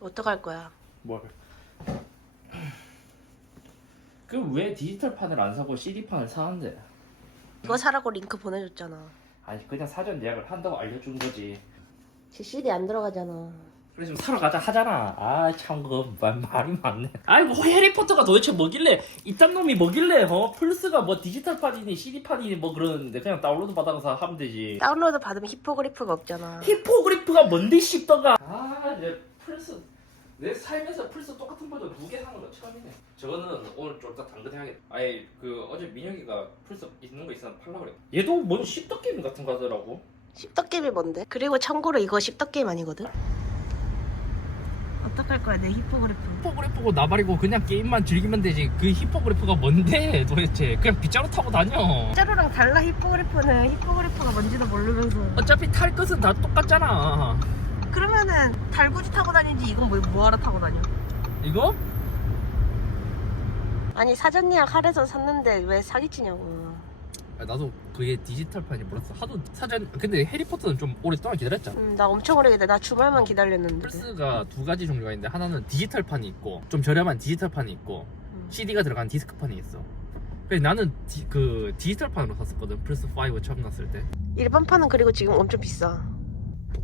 어떡할 거야? 뭘? 그왜 디지털 판을 안 사고 CD 판을 사는데? 이거 사라고 링크 보내줬잖아. 아니 그냥 사전 예약을 한다고 알려준 거지. 제 CD 안 들어가잖아. 그래 좀 사러 가자 하잖아. 아참 그거 말, 말이 많네. 아이고 해리포터가 도대체 뭐길래 이딴 놈이 뭐길래 어 플스가 뭐 디지털 판이니 CD 판이니 뭐 그러는데 그냥 다운로드 받아서 하면 되지. 다운로드 받으면 히포그리프가 없잖아. 히포그리프가 뭔데 씹더가. 아내 플스 내 살면서 플스 똑같은 버전 두개 사는 거 처음이네. 저거는 오늘 쫄딱 당근해야겠다. 아예 그 어제 민혁이가 플스 있는 거 있으면 팔라 그래. 얘도 뭔 씹덕 게임 같은 거 하더라고. 씹덕게임이 뭔데? 그리고 참고로 이거 씹덕게임 아니거든? 어떡할 거야 내 히포그리프. 히포그래프고 나발이고 그냥 게임만 즐기면 되지 그 히포그래프가 뭔데 도대체 그냥 빗자루 타고 다녀 짜루랑 달라 히포그리프는 히포그리프가 뭔지도 모르면서. 어차피 탈 것은 다 똑같잖아 그러면은 달구지 타고 다니지 이건 뭐, 뭐하러 타고 다녀? 이거? 아니 사전 예약 할에서 샀는데 왜 사기치냐고. 아, 나도 그게 디지털판이 몰랐어 하도 사전 근데 해리포터는 좀 오랫동안 기다렸잖아 음, 나 엄청 오래 기다려. 나 주말만 기다렸는데. 플스가 두 가지 종류가 있는데 하나는 디지털판이 있고 좀 저렴한 디지털판이 있고 음. CD가 들어간 디스크판이 있어 그래서 나는 디, 그 디지털판으로 샀었거든 플스 5 처음 났을 때 일반판은 그리고 지금 엄청 비싸.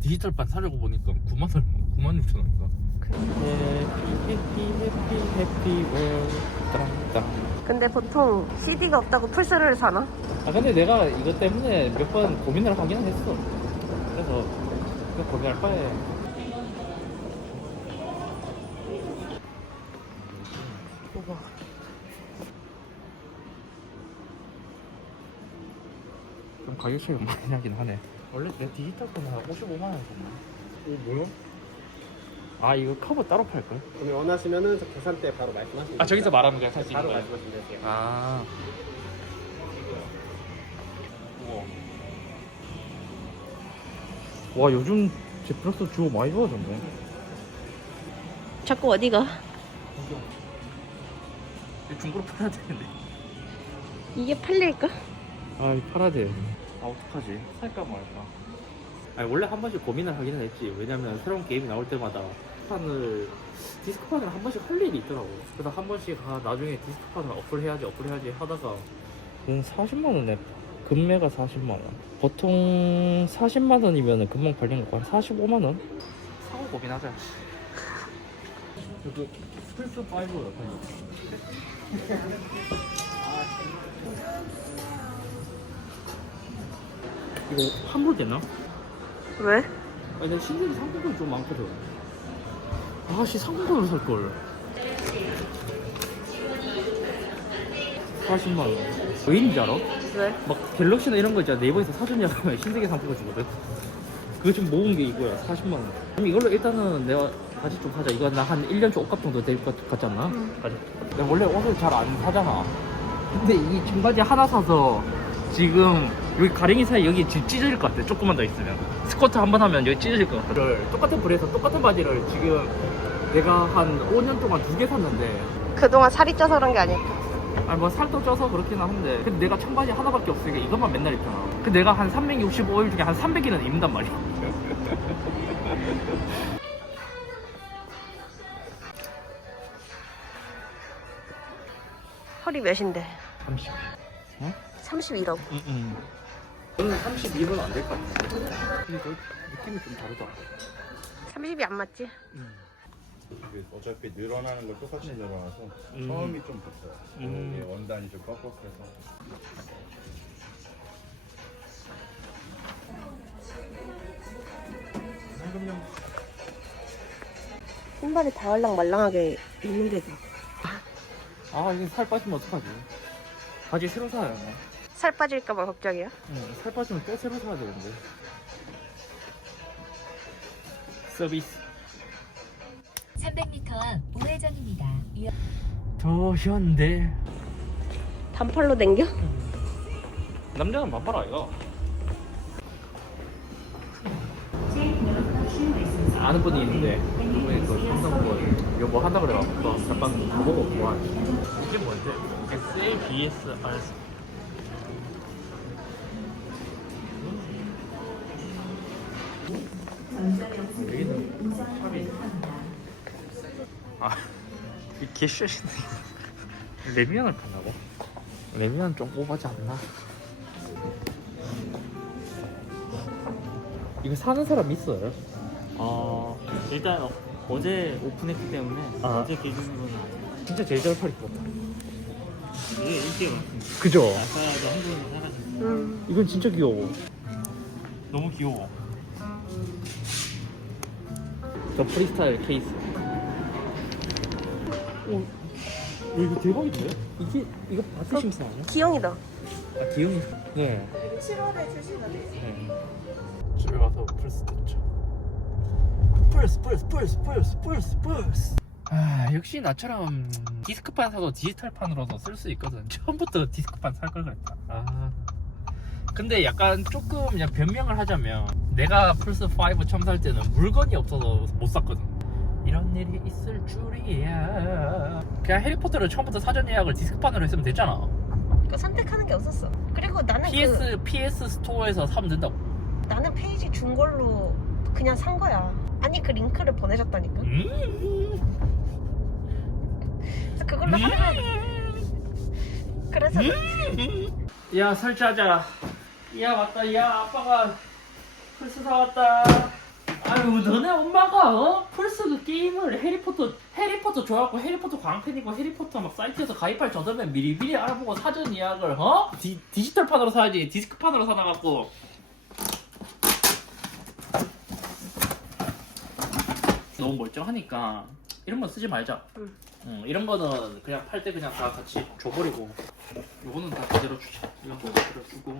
디지털판 사려고 보니까 9만 원 9만 6천 원인가? 근데 보통 CD가 없다고 플스를 사나? 아 근데 내가 이것 때문에 몇 번 고민을 하기는 했어. 그래서 그 고민할 바에. 이거. 좀 가격 차이가 많이 나긴 하네 원래 내 디지털 한 55만 원 줬나? 이거 뭐요? 아 이거 커버 따로 팔걸? 그럼 원하시면은 저 계산대 바로 말씀하시면 아 저기서 말하면 그냥 살 수. 있는 바로? 말씀하시면 되세요. 아 우와 와 요즘 제 플러스 주호 많이 좋아졌네 자꾸 어디가? 이거 중고로 팔아야 되는데 이게 팔릴까? 아 팔아야 돼. 아 어떡하지? 살까 말까. 아니 원래 한 번씩 고민을 하기는 했지. 왜냐면 새로운 게임이 나올 때마다 판을 디스크판을 한 번씩 할 일이 있더라고. 그래서 한 번씩 아 나중에 디스크판을 어플 해야지 어플 해야지 하다가 음 40만 원에 금매가 40만 원. 보통 40만 원이면 금방 팔리는 거한 45만 원? 사고 고민하자. 여기 플스 5 이거 환불 되나? 왜? 아니 내 신세계 상품권이 좀 많거든 아씨 상품권으로 살걸 40만원 왜 있는지 알아? 왜? 막 갤럭시나 이런 거 있잖아 네이버에서 사전 예약하면 신세계 상품권 주거든 그거 지금 모은 게 이거야 40만원 그럼 이걸로 일단은 내가 다시 좀 하자 이거 나 한 1년치 옷값 정도 될것 같지 않나? 응. 가자 내가 원래 옷을 잘 안 사잖아 근데 이 청바지 하나 사서 지금 여기 가랭이 사이 여기 지금 찢어질 것 같아 조금만 더 있으면 스쿼트 한 번 하면 여기 찢어질 것 같아 똑같은 브랜드 똑같은 바지를 지금 내가 한 5년 동안 두 개 샀는데 그동안 살이 쪄서 그런 게 아닐까? 아니 뭐 살도 쪄서 그렇긴 한데 근데 내가 청바지 하나밖에 없으니까 이것만 맨날 입잖아 근데 내가 한 365일 중에 한 300일은 입는단 말이야 허리 몇인데? 30 어? 31억. 응응 저는 32는 안될 것 같아 근데 그 느낌이 좀 다르다 30이 안 맞지? 이게 어차피 늘어나는 걸 똑같이 늘어나서 음. 처음이 좀 붙어요. 음. 이게 원단이 좀 뻑뻑해서. 황금용 신발이 다알랑 말랑하게 입는 게 나. 아 이게 살 빠지면 어떡하지 바지 새로 사야 하나 살 빠질까봐 걱정이야? 응, 살 빠지면 또 새로 사야 되는데 서비스 300m 앞 우회전입니다. 더 현대 단팔로 댕겨? 남자는 반팔 아이가 아는 분이 있는데 그분이 그 이거 뭐 한다 그래가지고 잠깐 가보고 와 이게 뭔데? 샵이 이 개쇼시네. 레미안을 판다고? 레미안 좀 오바지 않나? 이거 사는 사람 있어요? 어 일단 어, 어제 오픈했기 때문에 아. 어제 기준으로는 아직 진짜 제일 잘 팔릴 것 같아. 이게 일찍 왔습니다. 그죠? 아까도 한분 사가지고 음. 이건 진짜 귀여워. 너무 귀여워. 저 프리스타일 케이스. 오, 야, 이거 대박인데? 이게 이거 바트 심슨 아니야? 기영이다. 아 기영이. 네. 7월에 출시가 돼. 네. 집에 가서 플스 듣죠. 플스 플스 플스 플스 플스 플스. 아 역시 나처럼 디스크판 사도 디지털판으로도 쓸 수 있거든. 처음부터 디스크판 살 걸 그랬다. 아. 근데 약간 조금 그냥 변명을 하자면 내가 플스 5 처음 살 때는 물건이 없어서 못 샀거든. 이런 일이 있을 줄이야. 그냥 해리포터를 처음부터 사전 예약을 디스크판으로 했으면 됐잖아. 그 선택하는 게 없었어. 그리고 나는 그 PS PS 스토어에서 사면 된다고. 나는 페이지 준 걸로 그냥 산 거야. 아니 그 링크를 보내셨다니까. 음. 그래서 그걸로 사면 그래서 야 설치하자 야 맞다 야 아빠가 플스 사왔다 아유 너네 엄마가 어? 플스 그 게임을 해리포터 해리포터 좋아하고 해리포터 광팬이고 해리포터 막 사이트에서 가입할 정도면 미리미리 알아보고 사전 예약을 어? 디, 디지털판으로 사야지 디스크판으로 사놔갖고 너무 멀쩡하니까 이런 거 쓰지 말자 응. 응, 이런 거는 그냥 팔 때 그냥 다 같이 줘버리고. 요거는 다 그대로 주자 이런 거 그대로 주고.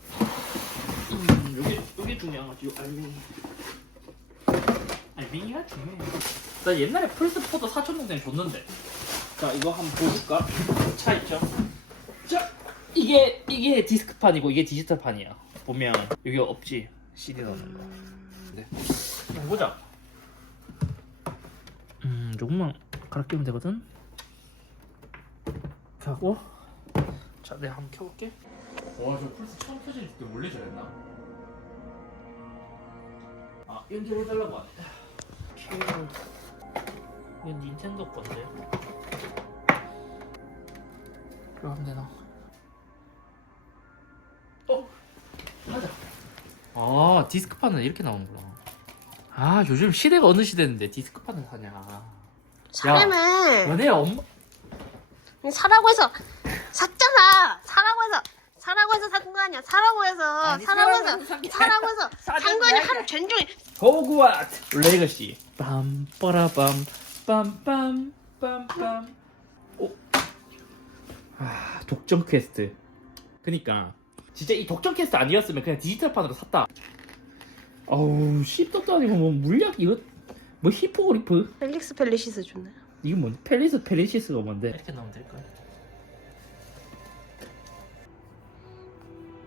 음, 요게 요게 중요한 거지 요 알맹이 알맹이가 중요해. 나 옛날에 플스4도 사촌 동생 줬는데. 자 이거 한번 보여줄까? 차 있죠? 자 이게 이게 디스크판이고 이게 디지털판이야. 보면 여기 없지? CD 넣는 거. 네. 보자. 음 조금만 갈아 끼우면 되거든 하고. 자 내가 한번 켜볼게. 와저 플스 처음 켜질 때 원래 저랬나? 아 연결해달라고 하네. 큐 이건 닌텐도 건데. 하면 되나? 어? 하자. 아 디스크판은 이렇게 나오는구나. 아 요즘 시대가 어느 시대인데 디스크판을 사냐. 사람은 너네 엄마 사라고 해서 샀잖아. 사라고 해서 사라고 해서 산 거 아니야. 사라고 해서 아니, 사라고 사라고 해서 해서 산게 사라고 해서 사전 산 거니 예약이야. 하루 종일 호그와트 레거시 빰 빠라빰 빰빰 빰빰 오. 아 독점 퀘스트 그니까 진짜 이 독점 퀘스트 아니었으면 그냥 디지털판으로 샀다 어우 씹덕도 아니고 뭐 물약 이거 뭐 히포그리프 펠릭스 펠리시스 좋네. 이건 뭔 펠리스 펠리시스가 뭔데 이렇게 나오면 될까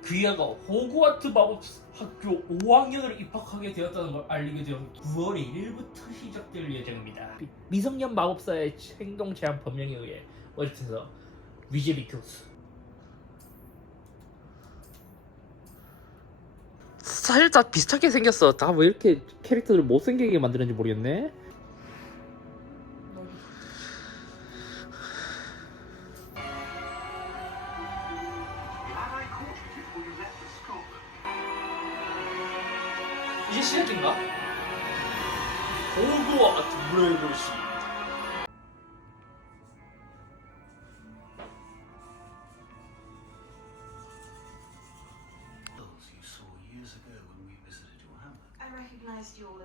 귀하가 호그와트 마법 학교 5학년을 입학하게 되었다는 걸 알리게 되어 9월 1일부터 시작될 예정입니다. 미- 미성년 마법사의 행동 제한 법령에 의해 어쨌든 위제비 교수 다 비슷하게 생겼어. 다 왜 이렇게 캐릭터를 못생기게 만드는지 모르겠네. 이제 시작인가? 호그와트 recognized your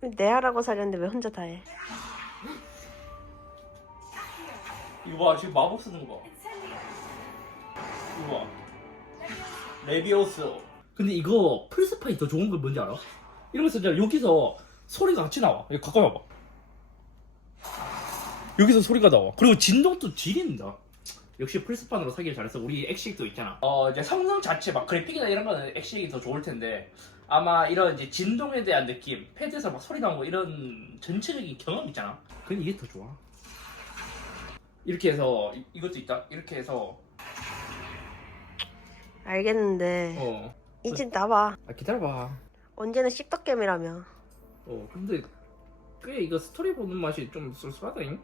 내하라고 사려는데 왜 혼자 다 해? 이거 봐 지금 마법 쓰는 거 봐. 이거 봐. 레비오스. 근데 이거 플스파이 더 좋은 건 뭔지 알아? 이러면서 이제 여기서 소리가 같이 나와. 여기 가까이 와봐. 여기서 소리가 나와. 그리고 진동도 지린다. 역시 플스판으로 사기를 잘했어. 우리 액식도 있잖아. 어 이제 성능 자체 막 그래픽이나 이런 거는 액식이 더 좋을 텐데 아마 이런 이제 진동에 대한 느낌, 패드에서 막 소리 나고 이런 전체적인 경험 있잖아. 그건 이게 더 좋아. 이렇게 해서 이- 이것도 있다. 이렇게 해서 알겠는데 어. 이제 나봐. 아 기다려봐. 언제는 씹덕겜이라며. 어 근데 꽤 이거 스토리 보는 맛이 좀 쏠쏠하다잉